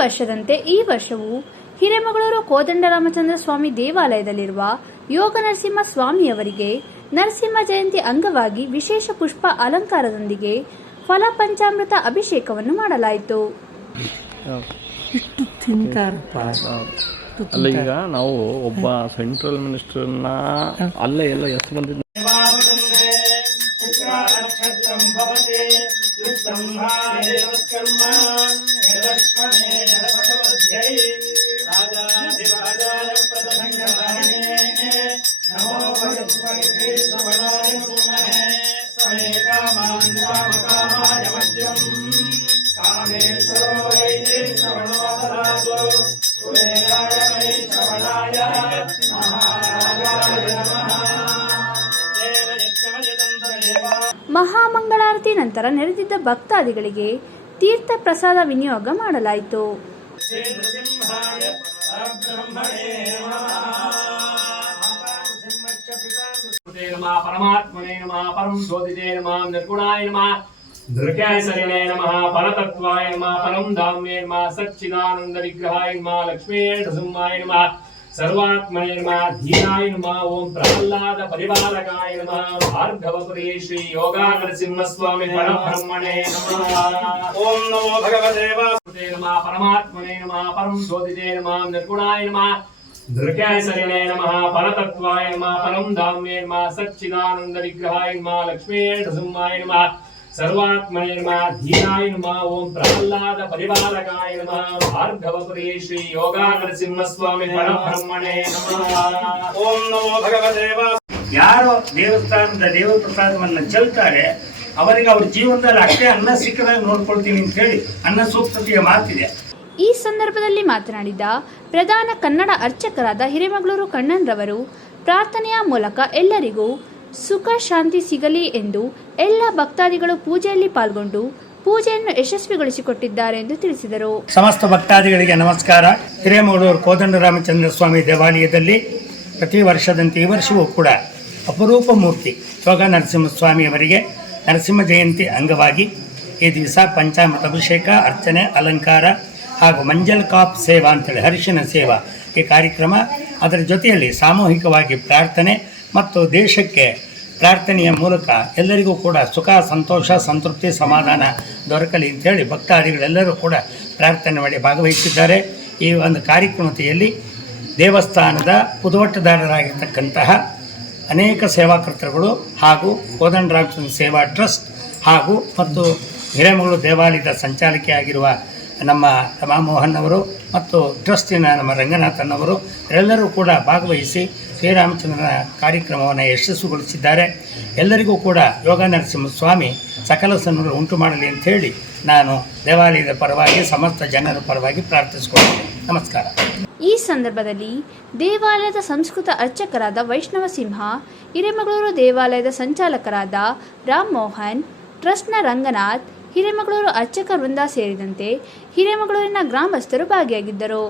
ವರ್ಷದಂತೆ ಈ ವರ್ಷವೂ ಹಿರೇಮಗಳೂರು ಕೋದಂಡರಾಮಚಂದ್ರ ಸ್ವಾಮಿ ದೇವಾಲಯದಲ್ಲಿರುವ ಯೋಗ ನರಸಿಂಹ ಸ್ವಾಮಿಯವರಿಗೆ ನರಸಿಂಹ ಜಯಂತಿ ಅಂಗವಾಗಿ ವಿಶೇಷ ಪುಷ್ಪ ಅಲಂಕಾರದೊಂದಿಗೆ ಫಲ ಪಂಚಾಮೃತ ಅಭಿಷೇಕವನ್ನು ಮಾಡಲಾಯಿತು. ಅಲ್ಲ, ಈಗ ನಾವು ಒಬ್ಬ ಸೆಂಟ್ರಲ್ ಮಿನಿಸ್ಟರ್ನ ಅಲ್ಲೇ ಎಲ್ಲ ಎಷ್ಟು ಬಂದಿದ್ದ ಮಹಾಮಂಗಳಾರತಿ ನಂತರ ನೆರೆದಿದ್ದ ಭಕ್ತಾದಿಗಳಿಗೆ ತೀರ್ಥ ಪ್ರಸಾದ ವಿನಿಯೋಗ ಮಾಡಲಾಯಿತು. ಪರಮಾತ್ಮನೇ ನಮಃ, ಪರಂ ಜ್ಯೋತಿಜೇ ನಮಃ, ನಿರ್ಗುಣಾಯ ನಮಃ, ಧೃತ್ಯಾಸರಿಣೇ ನಮಃ, ಪರತತ್ವಾಯ ನಮಃ, ಪರಂ ಧಾಮ್ಯೇ ನಮಃ, ಸಚ್ಚಿದಾನಂದ ವಿಗ್ರಹಾಯ ನಮಃ, ಲಕ್ಷ್ಮೀ ನೃಸಿಂಹಾಯ ನಮಃ, ಸರ್ವಾತ್ಮನೇ ನಮಃ, ಧೀರಾಯ ನಮಃ, ಓಂ ಪ್ರಹ್ಲಾದ ಪರಿಪಾಲಕಾಯ ನಮಃ, ಭಾರ್ಗವಪುರಿ ಶ್ರೀ ಯೋಗ ನರಸಿಂಹ ಸ್ವಾಮಿ ಪರಬ್ರಹ್ಮಣೇ ನಮಃ. ಓಂ ನಮೋ ಭಗವತೆ ವಾಸುದೇವಾಯ ನಮಃ, ಪರಮಾತ್ಮನೇ ನಮಃ, ಪರಂ ಜ್ಯೋತಿಜೇ ನಮಃ, ನಿರ್ಗುಣಾಯ ನಮಃ, ಧೃತ್ಯಾಸರಿಣೇ ನಮಃ, ಪರತತ್ವಾಯ ನಮಃ, ಪರಂ ಧಾಮ್ಯೇ ನಮಃ, ಸಚ್ಚಿದಾನಂದ ವಿಗ್ರಹಾಯ ನಮಃ, ಲಕ್ಷ್ಮೀ ನೃಸಿಂಹಾಯ ನಮಃ, ಸರ್ವಾತ್ಮನೇ ನಮಃ, ಧೀರಾಯ ನಮಃ, ಓಂ ಪ್ರಹ್ಲಾದ ಪರಿಪಾಲಕಾಯ ನಮಃ, ಭಾರ್ಗವಪುರಿ ಶ್ರೀ ಯೋಗ ನರಸಿಂಹ ಸ್ವಾಮಿ ಪರಬ್ರಹ್ಮಣೇ ನಮಃ. ಓಂ ನಮೋ ಭಗವತೆ ವಾಸುದೇವಾಯ. ಯಾರು ದೇವಸ್ಥಾನದ ದೇವ ಪ್ರಸಾದವನ್ನು ಚೆಲ್ತಾರೆ ಅವರಿಗೆ ಅವ್ರ ಜೀವನದಲ್ಲಿ ಅಷ್ಟೇ ಅನ್ನ ಸಿಕ್ಕದಾಗ ನೋಡ್ಕೊಳ್ತೀನಿ ಅಂತ ಹೇಳಿ ಅನ್ನ ಸೂಕ್ತತೆಯ ಮಾತಿದೆ. ಈ ಸಂದರ್ಭದಲ್ಲಿ ಮಾತನಾಡಿದ ಪ್ರಧಾನ ಕನ್ನಡ ಅರ್ಚಕರಾದ ಹಿರೇಮಗಳೂರು ಕಣ್ಣನ್ರವರು ಪ್ರಾರ್ಥನೆಯ ಮೂಲಕ ಎಲ್ಲರಿಗೂ ಸುಖ ಶಾಂತಿ ಸಿಗಲಿ ಎಂದು ಎಲ್ಲ ಭಕ್ತಾದಿಗಳು ಪೂಜೆಯಲ್ಲಿ ಪಾಲ್ಗೊಂಡು ಪೂಜೆಯನ್ನು ಯಶಸ್ವಿಗೊಳಿಸಿಕೊಟ್ಟಿದ್ದಾರೆ ಎಂದು ತಿಳಿಸಿದರು. ಸಮಸ್ತ ಭಕ್ತಾದಿಗಳಿಗೆ ನಮಸ್ಕಾರ. ಹಿರೇಮಗಳೂರು ಕೋದಂಡರಾಮಚಂದ್ರ ಸ್ವಾಮಿ ದೇವಾಲಯದಲ್ಲಿ ಪ್ರತಿ ವರ್ಷದಂತೆ ಈ ವರ್ಷವೂ ಕೂಡ ಅಪರೂಪ ಮೂರ್ತಿ ಯೋಗ ನರಸಿಂಹಸ್ವಾಮಿಯವರಿಗೆ ನರಸಿಂಹ ಜಯಂತಿ ಅಂಗವಾಗಿ ಈ ದಿವಸ ಪಂಚಾಮೃತ ಅಭಿಷೇಕ, ಅರ್ಚನೆ, ಅಲಂಕಾರ ಹಾಗೂ ಮಂಜಲ್ ಕಾಪ್ ಸೇವಾ ಅಂತೇಳಿ ಹರಿಶಿನ ಸೇವಾ ಈ ಕಾರ್ಯಕ್ರಮ, ಅದರ ಜೊತೆಯಲ್ಲಿ ಸಾಮೂಹಿಕವಾಗಿ ಪ್ರಾರ್ಥನೆ ಮತ್ತು ದೇಶಕ್ಕೆ ಪ್ರಾರ್ಥನೆಯ ಮೂಲಕ ಎಲ್ಲರಿಗೂ ಕೂಡ ಸುಖ, ಸಂತೋಷ, ಸಂತೃಪ್ತಿ, ಸಮಾಧಾನ ದೊರಕಲಿ ಅಂತೇಳಿ ಭಕ್ತಾದಿಗಳೆಲ್ಲರೂ ಕೂಡ ಪ್ರಾರ್ಥನೆ ಮಾಡಿ ಭಾಗವಹಿಸಿದ್ದಾರೆ. ಈ ಒಂದು ಕಾರ್ಯಕ್ರಮತೆಯಲ್ಲಿ ದೇವಸ್ಥಾನದ ಪುದುವಟ್ಟುದಾರರಾಗಿರ್ತಕ್ಕಂತಹ ಅನೇಕ ಸೇವಾಕರ್ತರುಗಳು ಹಾಗೂ ಕೋದಂಡರಾಮಚಂದ್ರ ಸೇವಾ ಟ್ರಸ್ಟ್ ಮತ್ತು ಹಿರೇಮಗಳೂರು ದೇವಾಲಯದ ಸಂಚಾಲಕಿಯಾಗಿರುವ ನಮ್ಮ ರಮಾಮೋಹನ್ ಅವರು ಮತ್ತು ಟ್ರಸ್ಟಿನ ನಮ್ಮ ರಂಗನಾಥನ್ ಅವರು ಎಲ್ಲರೂ ಕೂಡ ಭಾಗವಹಿಸಿ ಶ್ರೀರಾಮಚಂದ್ರನ ಕಾರ್ಯಕ್ರಮವನ್ನು ಯಶಸ್ವಿಗೊಳಿಸಿದ್ದಾರೆ. ಎಲ್ಲರಿಗೂ ಕೂಡ ಯೋಗ ನರಸಿಂಹ ಸ್ವಾಮಿ ಸಕಲ ಸನ್ನುಗಳು ಉಂಟು ಮಾಡಲಿ ಅಂಥೇಳಿ ನಾನು ದೇವಾಲಯದ ಪರವಾಗಿ ಸಮಸ್ತ ಜನರ ಪರವಾಗಿ ಪ್ರಾರ್ಥಿಸಿಕೊಳ್ತೇನೆ. ನಮಸ್ಕಾರ. ಈ ಸಂದರ್ಭದಲ್ಲಿ ದೇವಾಲಯದ ಸಂಸ್ಕೃತ ಅರ್ಚಕರಾದ ವೈಷ್ಣವ ಸಿಂಹ, ಹಿರೇಮಗಳೂರು ದೇವಾಲಯದ ಸಂಚಾಲಕರಾದ ರಾಮ್ ಮೋಹನ್, ಟ್ರಸ್ಟ್ನ ರಂಗನಾಥ್, ಹಿರೇಮಗಳೂರು ಅರ್ಚಕ ವೃಂದ ಸೇರಿದಂತೆ ಹಿರೇಮಗಳೂರಿನ ಗ್ರಾಮಸ್ಥರು ಭಾಗಿಯಾಗಿದ್ದರು.